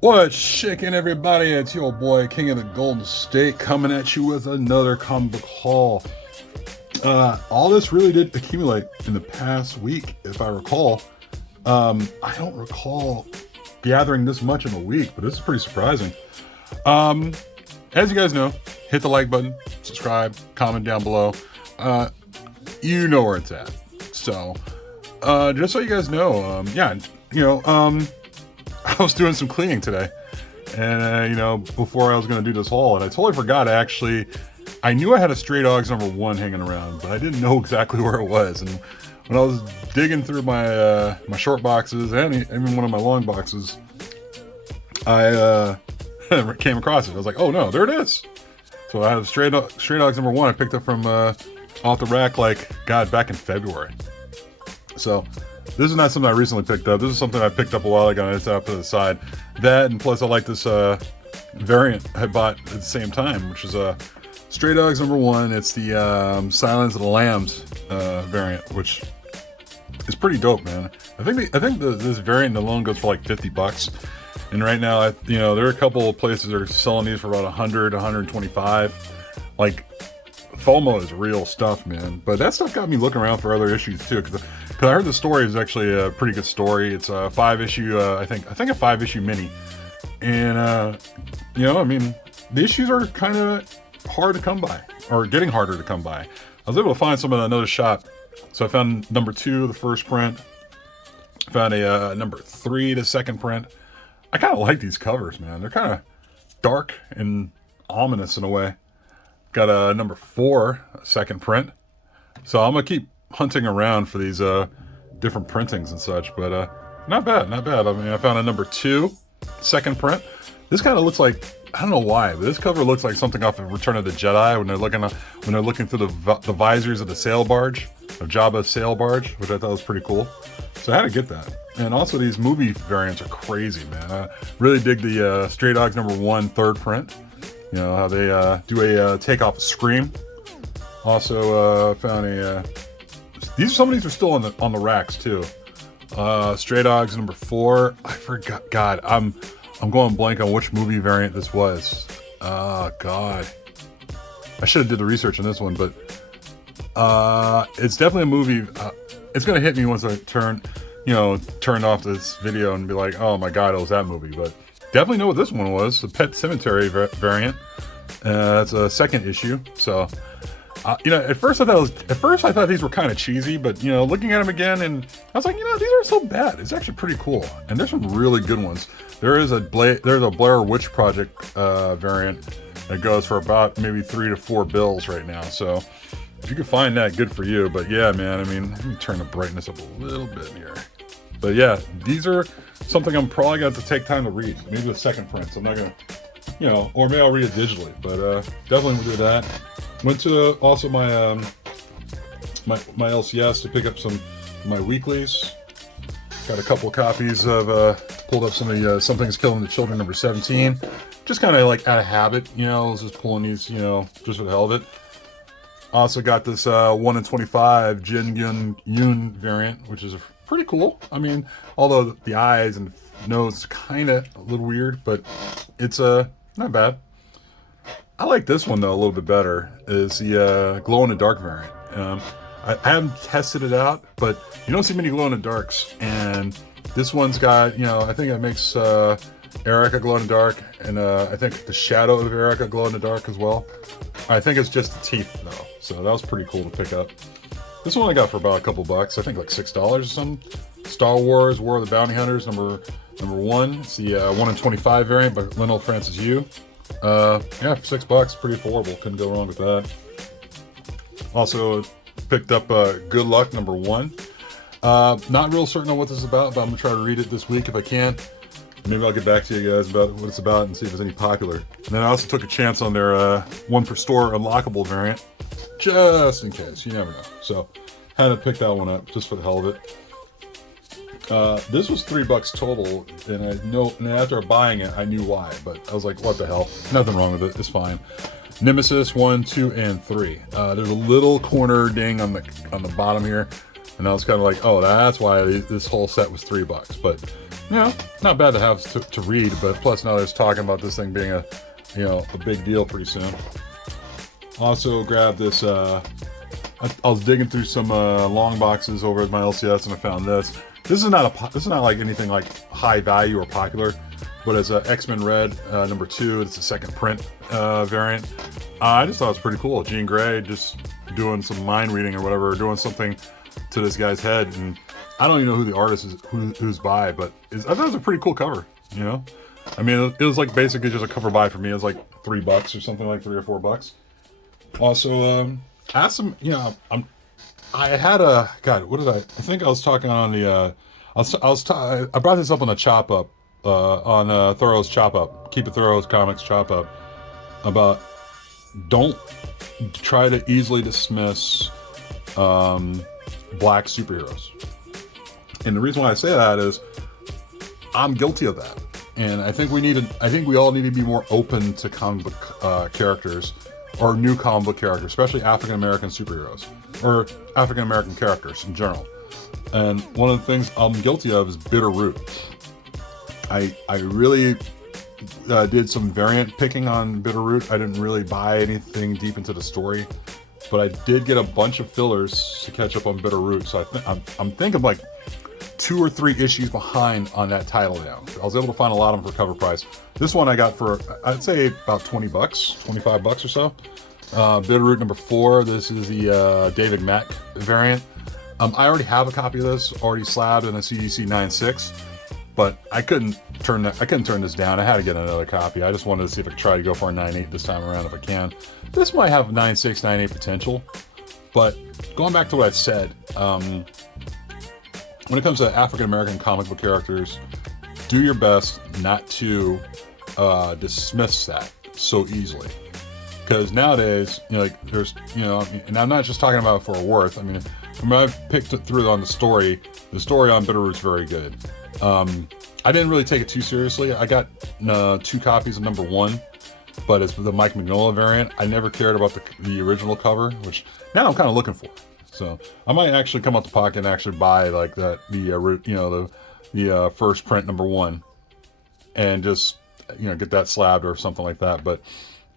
What's shaking, everybody? It's your boy, King of the Golden State, coming at you with another comic book haul. All this really did accumulate in the past week, if I recall. I don't recall gathering this much in a week, but this is pretty surprising. Um, as you guys know, hit the like button, subscribe, comment down below. You know where it's at. So, just so you guys know, I was doing some cleaning today, and before I was going to do this haul, and I totally forgot. I knew I had a Stray Dogs #1 hanging around, but I didn't know exactly where it was. And when I was digging through my short boxes and even one of my long boxes, I came across it. I was like, "Oh no, there it is!" So I have Stray Dogs #1. I picked up from off the rack back in February. So this is not something I recently picked up. This is something I picked up a while ago and I just put it to the side. That, and plus I like this variant I bought at the same time, which is Stray Dogs #1. It's the Silence of the Lambs variant, which is pretty dope, man. I think this variant alone goes for like $50, and right now, there are a couple of places that are selling these for about 100, 125. Like, FOMO is real stuff, man. But that stuff got me looking around for other issues too, because I heard the story is actually a pretty good story. It's a 5-issue, I think a 5-issue mini, and the issues are kind of hard to come by, or getting harder to come by. I was able to find some at another shop, so I found #2, the first print. Found a #3, the second print. I kind of like these covers, man. They're kind of dark and ominous in a way. Got a #4, second print. So I'm gonna keep hunting around for these different printings and such, but not bad, not bad. I mean, I found a #2, second print. This kind of looks like, I don't know why, but this cover looks like something off of Return of the Jedi when they're looking through the visors of the sail barge, of Jabba's sail barge, which I thought was pretty cool. So I had to get that. And also these movie variants are crazy, man. I really dig the Stray Dogs #1 third print. You know how they do a takeoff of Scream. Also found some of these are still on the racks too. Stray Dogs #4. I forgot. God, I'm going blank on which movie variant this was. God, I should have did the research on this one, but it's definitely a movie. It's gonna hit me once I turn off this video and be like, oh my God, it was that movie. But definitely know what this one was. The Pet Cemetery variant. It's a second issue. So, at first I thought these were kind of cheesy, but looking at them again, and I was like, these aren't so bad. It's actually pretty cool, and there's some really good ones. There's a Blair Witch Project variant that goes for about maybe $3 to $4 right now. So if you can find that, good for you. But yeah, man, I mean, let me turn the brightness up a little bit here. But yeah, these are something I'm probably going to have to take time to read. Maybe the second print. So I'm not going to, or maybe I'll read it digitally. But definitely will do that. Went to also my LCS to pick up some of my weeklies. Got a couple copies of, pulled up some of the Something's Killing the Children #17. Just kind of like out of habit, I was just pulling these, just for the hell of it. Also got this 1 in 25 Jin Yoon variant, which is pretty cool. I mean, although the eyes and nose kind of a little weird, but it's not bad. I like this one though a little bit better. Is the glow in the dark variant. I haven't tested it out, but you don't see many glow in the darks, and this one's got I think it makes Erica glow in the dark, and I think the shadow of Erica glow in the dark as well. I think it's just the teeth though, so that was pretty cool to pick up. This one I got for about a couple bucks. I think like $6 or something. Star Wars: War of the Bounty Hunters #1. It's the 1 in 25 variant by Lionel Francis Yu. For $6, pretty affordable. Couldn't go wrong with that. Also picked up Good Luck #1. Not real certain on what this is about, but I'm gonna try to read it this week if I can. Maybe I'll get back to you guys about what it's about and see if it's any popular. And then I also took a chance on their 1 per store unlockable variant, just in case. You never know. So had to pick that one up just for the hell of it. This was $3 total, and after buying it, I knew why. But I was like, what the hell? Nothing wrong with it. It's fine. Nemesis 1, 2, and 3. There's a little corner ding on the bottom here, and I was kind of like, oh, that's why this whole set was $3. But you know, not bad to have to read, but plus now there's talking about this thing being a, you know, a big deal pretty soon. Also grabbed this, I was digging through some long boxes over at my LCS and I found this. This is not like anything like high value or popular, but it's a X-Men Red #2. It's the second print variant. I just thought it was pretty cool. Jean Grey just doing some mind reading or whatever, or doing something to this guy's head, and I don't even know who the artist is, who's by, but I thought it was a pretty cool cover. You know, I mean, it was like basically just a cover buy for me. It was like $3 or something, like $3 or $4. Also, had some, you know, I had a, God, what did I think I was talking on the, I brought this up on the chop up, on Thoro's chop up, Keep It Thoro's comics chop up, about don't try to easily dismiss black superheroes. And the reason why I say that is I'm guilty of that. And I think we all need to be more open to comic book characters, or new comic book characters, especially African-American superheroes, or African-American characters in general. And one of the things I'm guilty of is Bitterroot. I really did some variant picking on Bitterroot. I didn't really buy anything deep into the story, but I did get a bunch of fillers to catch up on Bitterroot. So I'm thinking like 2 or 3 issues behind on that title now. I was able to find a lot of them for cover price. This one I got for, I'd say about $20, $25 or so. Bitterroot #4. This is the David Mack variant. I already have a copy of this, already slabbed in a CDC 9.6, but I couldn't turn this down. I had to get another copy. I just wanted to see if I could try to go for a 9.8 this time around if I can. This might have 9.6, 9.8 potential, but going back to what I said, when it comes to African-American comic book characters, do your best not to dismiss that so easily. Because nowadays, you know, like there's, you know, and I'm not just talking about it for worth. I mean, when I picked it through on the story on Bitterroot's very good. I didn't really take it too seriously. I got 2 copies of #1, but it's the Mike Mignola variant. I never cared about the original cover, which now I'm kind of looking for. So I might actually come out the pocket and actually buy like the first print #1, and just, you know, get that slabbed or something like that. But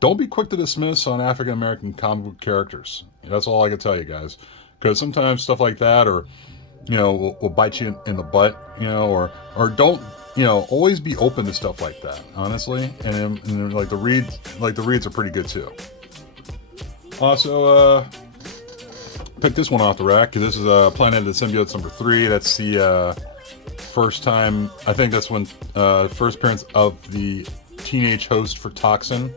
don't be quick to dismiss on African American comic book characters. That's all I can tell you guys, because sometimes stuff like that, or, you know, will bite you in the butt, you know, or don't, you know, always be open to stuff like that, honestly. And like the reads are pretty good too. Also, picked this one off the rack. This is Planet of the Symbiotes #3. That's the first time, I think that's when first appearance of the teenage host for Toxin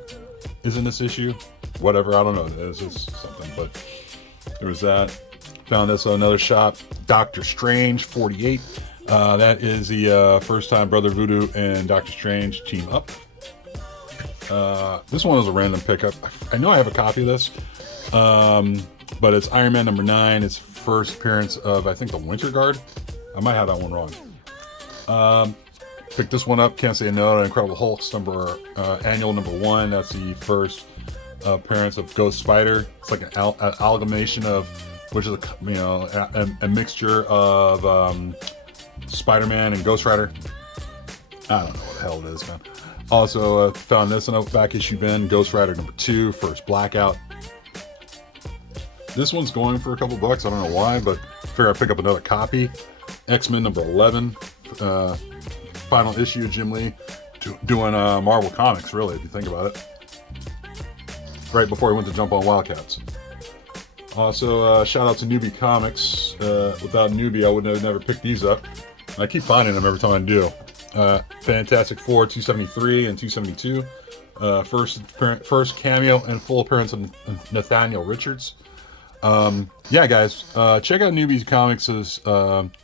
is in this issue. Whatever, I don't know. It's just something, but there was that. Found this on another shop. Doctor Strange 48. That is the first time Brother Voodoo and Doctor Strange team up. This one was a random pickup. I know I have a copy of this, but it's Iron Man #9. It's first appearance of, I think, the Winter Guard. I might have that one wrong. Picked this one up. Can't say no to Incredible Hulk's annual #1. That's the first appearance of Ghost Spider. It's like an amalgamation of, which is a mixture of Spider-Man and Ghost Rider. I don't know what the hell it is, man. Also found this in a back issue bin. Ghost Rider #2, first Blackout. This one's going for a couple bucks. I don't know why, but I figure I'd pick up another copy. X-Men #11. Final issue, Jim Lee doing Marvel Comics, really, if you think about it. Right before he went to jump on Wildcats. Also, shout out to Newbie Comics. Without Newbie, I would have never picked these up. I keep finding them every time I do. Fantastic Four 273 and 272. First cameo and full appearance of Nathaniel Richards. Yeah, guys, check out Newbie Comics'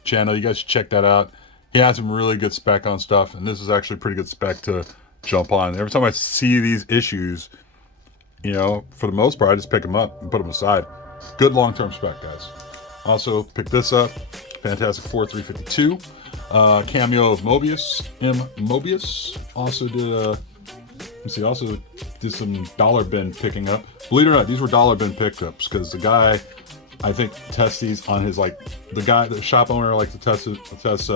channel. You guys should check that out. He has some really good spec on stuff, and this is actually pretty good spec to jump on. Every time I see these issues, you know, for the most part, I just pick them up and put them aside. Good long-term spec, guys. Also, pick this up. Fantastic Four 352. Cameo of Mobius. Mobius. Also did some dollar bin picking up. Believe it or not, these were dollar bin pickups, because the guy, I think, tests these on his, like, the shop owner likes to test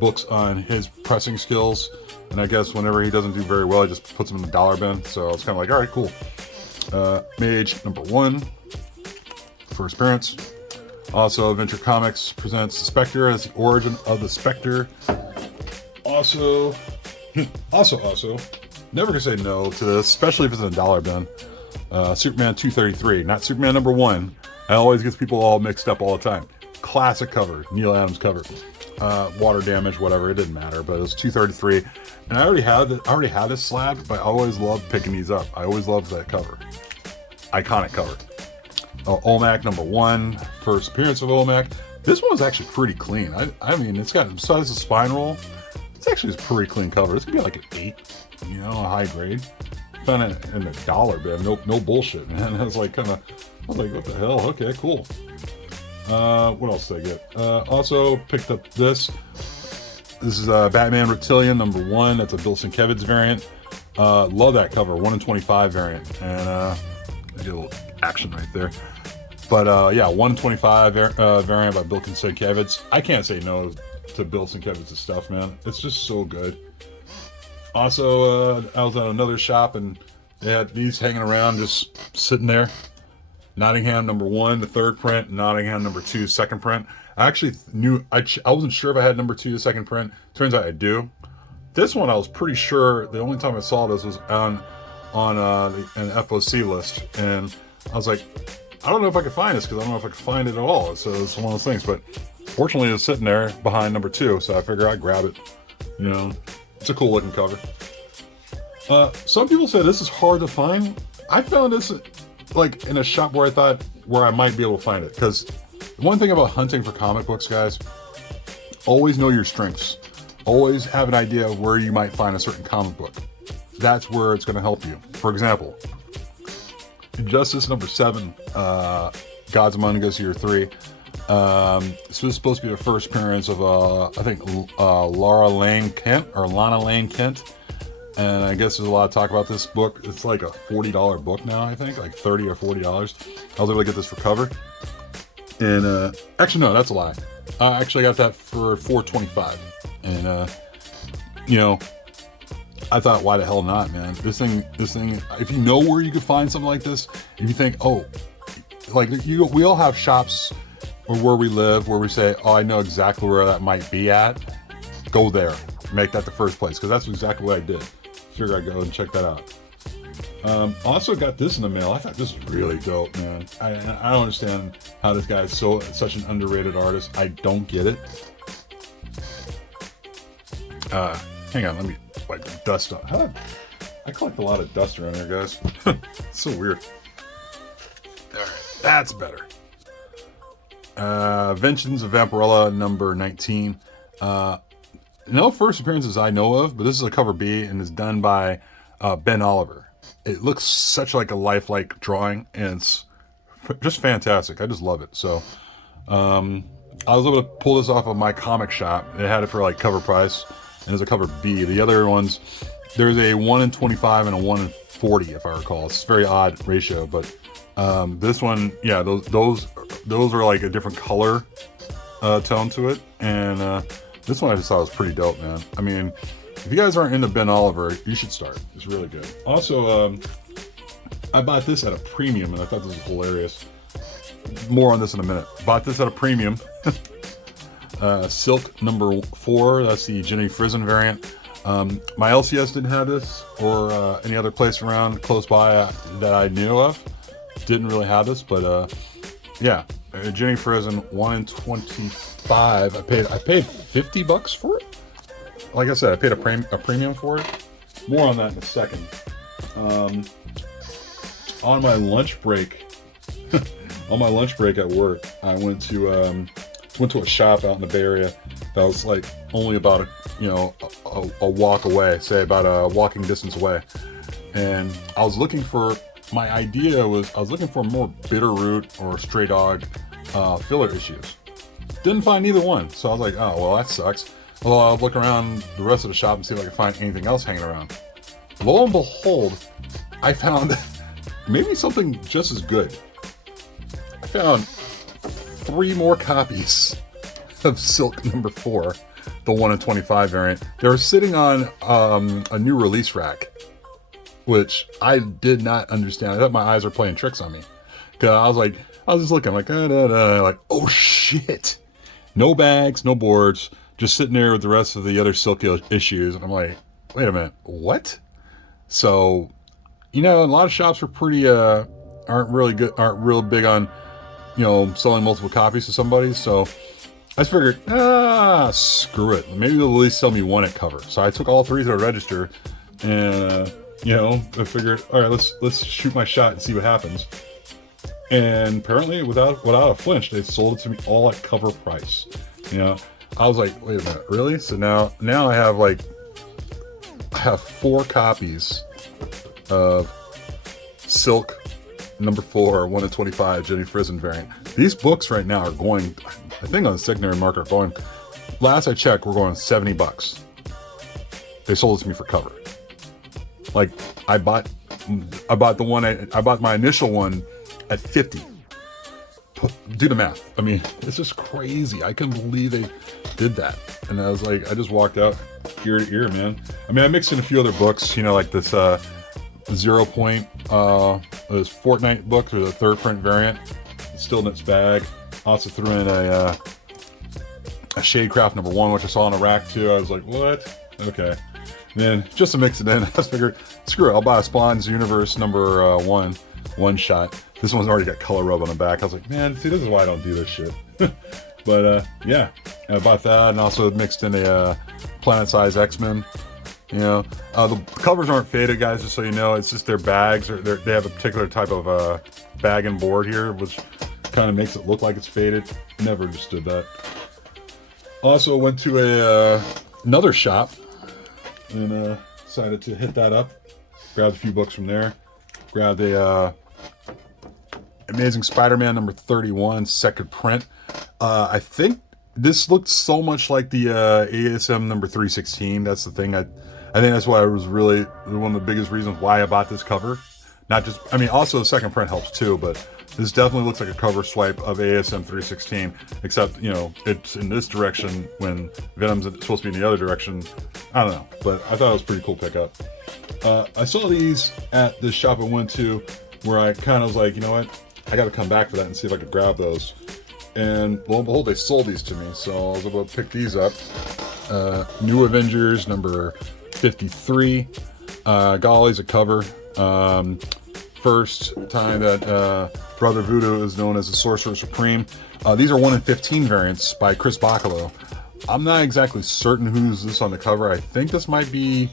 books on his pressing skills. And I guess whenever he doesn't do very well, he just puts them in the dollar bin. So it's kind of like, all right, cool. Mage #1, first appearance. Also, Adventure Comics presents the Spectre as the origin of the Spectre. Also, never gonna say no to this, especially if it's in a dollar bin. Superman 233, not Superman #1. I always get people all mixed up all the time. Classic cover, Neil Adams cover. Water damage, whatever, it didn't matter, but it was 233. And I already had this slab, but I always loved picking these up. I always loved that cover. Iconic cover. Olmec #1, first appearance of Olmec. This one was actually pretty clean. I mean, it's got, besides the spine roll, it's actually a pretty clean cover. It's gonna be like an 8, you know, a high grade. Found it in a dollar bin, no bullshit, man. I was like, what the hell? Okay, cool. What else did I get? Also picked up this. This is Batman Reptilian #1. That's a Bill Sienkiewicz variant. Love that cover, 1 in 25 variant. And I get a little action right there. But yeah, 1 in 25 variant by Bill Sienkiewicz. I can't say no to Bill Sienkiewicz's stuff, man. It's just so good. Also, I was at another shop and they had these hanging around, just sitting there. Nottingham #1, the third print. Nottingham #2, second print. I actually knew, I wasn't sure if I had #2, the second print. Turns out I do. This one I was pretty sure, the only time I saw this was on an FOC list. And I was like, I don't know if I could find this because I don't know if I could find it at all. So it's one of those things. But fortunately it was sitting there behind #2, so I figured I'd grab it. You know, it's a cool looking cover. Some people say this is hard to find. I found this like in a shop where I might be able to find it. Because one thing about hunting for comic books, guys, always know your strengths. Always have an idea of where you might find a certain comic book. That's where it's going to help you. For example, Injustice #7, Gods Among Us Year 3. This was supposed to be the first appearance of, I think, Lana Lane Kent. And I guess there's a lot of talk about this book. It's like a $40 book now, I think, like $30 or $40. I was able to get this for cover. And actually, no, that's a lie. I actually got that for $4.25. And you know, I thought, why the hell not, man? This thing. If you know where you could find something like this, if you think, oh, like we all have shops or where we live where we say, oh, I know exactly where that might be at. Go there, make that the first place, because that's exactly what I did. Figure I'd go and check that out. Also got this in the mail. I thought this was really dope, man. I don't understand how this guy is such an underrated artist. I don't get it. Hang on, let me wipe the dust off. I collect a lot of dust around here, guys. It's so weird. Alright, that's better. Vengeance of Vampirella #19. No first appearances I know of, but this is a cover B and it's done by Ben Oliver. It looks such like a lifelike drawing and it's just fantastic. I just love it. So I was able to pull this off of my comic shop. They had it for like cover price and it's a cover B. The other ones, there's a 1 in 25 and a 1 in 40 if I recall. It's a very odd ratio, but this one, yeah, those are like a different color tone to it. And this one I just thought was pretty dope, man. I mean, if you guys aren't into Ben Oliver, you should start. It's really good. Also, I bought this at a premium, and I thought this was hilarious. More on this in a minute. Bought this at a premium. Silk #4. That's the Jenny Frison variant. My LCS didn't have this, or any other place around close by that I knew of. Didn't really have this, but yeah. Jenny Frison, 1 in 25. I paid $50 for it. Like I said, I paid a premium for it. More on that in a second. On my lunch break, at work, I went to a shop out in the Bay Area that was like only about a walk away, say about a walking distance away, and I was looking for. My idea was I was looking for more Bitterroot or Stray Dog filler issues. Didn't find either one, so I was like, oh well, that sucks. Well, I'll look around the rest of the shop and see if I can find anything else hanging around. Lo and behold, I found maybe something just as good. I found 3 more copies of Silk #4 the 1 in 25 variant. They were sitting on a new release rack, which I did not understand. I thought my eyes were playing tricks on me. Cause I was just looking like, like, oh shit. No bags, no boards, just sitting there with the rest of the other Silk issues. And I'm like, wait a minute, what? So, you know, a lot of shops are pretty, aren't real big on, you know, selling multiple copies to somebody. So I just figured, screw it. Maybe they'll at least sell me one at cover. So I took all 3 to the register and, you know, I figured, all right, let's shoot my shot and see what happens. And apparently, without a flinch, they sold it to me all at cover price. You know, I was like, wait a minute, really? So now I have 4 copies of Silk number 4, 1 in 25 Jenny Frison variant. These books right now are going, I think on the secondary market are going, last I checked, we're going $70. They sold it to me for cover. Like I bought the one, I bought my initial one at 50. Do the math. I mean, it's just crazy. I couldn't believe they did that. And I was like, I just walked out ear to ear, man. I mean, I mixed in a few other books, you know, like this 0 Point, this Fortnite book, or the 3rd print variant. It's still in its bag. Also threw in a Shadecraft number 1, which I saw on a rack too. I was like, what? Okay. And then just to mix it in, I just figured, screw it. I'll buy a Spawn's Universe number 1 shot. This one's already got color rub on the back. I was like, man, see, this is why I don't do this shit. But yeah, I bought that and also mixed in a Planet Size X-Men. You know, the covers aren't faded, guys, just so you know. It's just their bags, or they have a particular type of bag and board here, which kind of makes it look like it's faded. Never understood that. Also went to another shop and decided to hit that up. Grabbed a few books from there. Grabbed a Amazing Spider-Man number 31 second print. I think this looked so much like the ASM number 316. That's the thing. I think that's why I was really one of the biggest reasons why I bought this cover. Not just, I mean, also the second print helps too, but this definitely looks like a cover swipe of ASM 316, except, you know, it's in this direction when Venom's supposed to be in the other direction. I don't know, but I thought it was a pretty cool pickup. I saw these at this shop I went to where I kind of was like, you know what, I got to come back for that and see if I could grab those. And lo and behold, they sold these to me, so I was able to pick these up. New Avengers number 53. Golly's a cover. First time that Brother Voodoo is known as the Sorcerer Supreme. These are 1 in 15 variants by Chris Bacalo. I'm not exactly certain who's this on the cover. I think that might be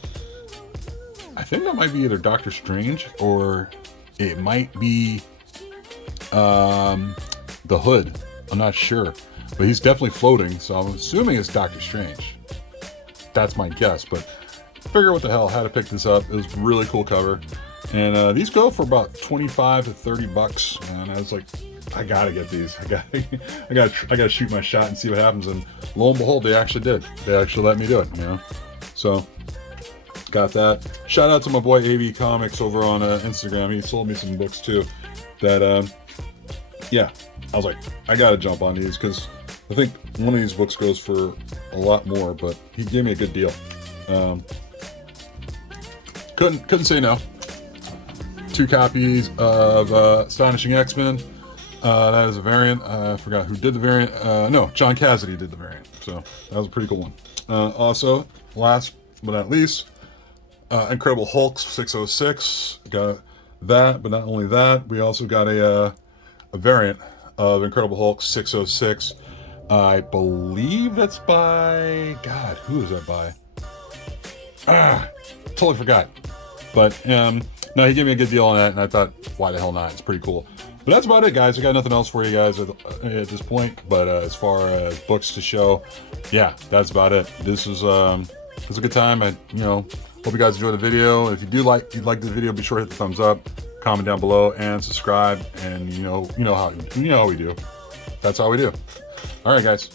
either Doctor Strange or it might be the Hood. I'm not sure, but he's definitely floating, so I'm assuming it's Doctor Strange. That's my guess, but figure what the hell, how to pick this up. It was a really cool cover. And these go for about 25 to 30 bucks. And I was like, I gotta get these. I gotta shoot my shot and see what happens. And lo and behold, they actually did. They actually let me do it, you know? So, got that. Shout out to my boy AB Comics over on Instagram. He sold me some books too. That, yeah, I was like, I gotta jump on these because I think one of these books goes for a lot more, but he gave me a good deal. Couldn't say no. 2 copies of Astonishing X-Men. That is a variant. I forgot who did the variant. No, John Cassidy did the variant. So that was a pretty cool one. Also, last but not least, Incredible Hulk 606. Got that, but not only that, we also got a variant of Incredible Hulk 606. I believe that's by... God, who is that by? Totally forgot. But, no, he gave me a good deal on that, and I thought, why the hell not? It's pretty cool. But that's about it, guys. I got nothing else for you guys at this point. But as far as books to show, yeah, that's about it. This was a good time. I, hope you guys enjoyed the video. If you like the video, be sure to hit the thumbs up, comment down below, and subscribe. And you know how we do. That's how we do. All right, guys.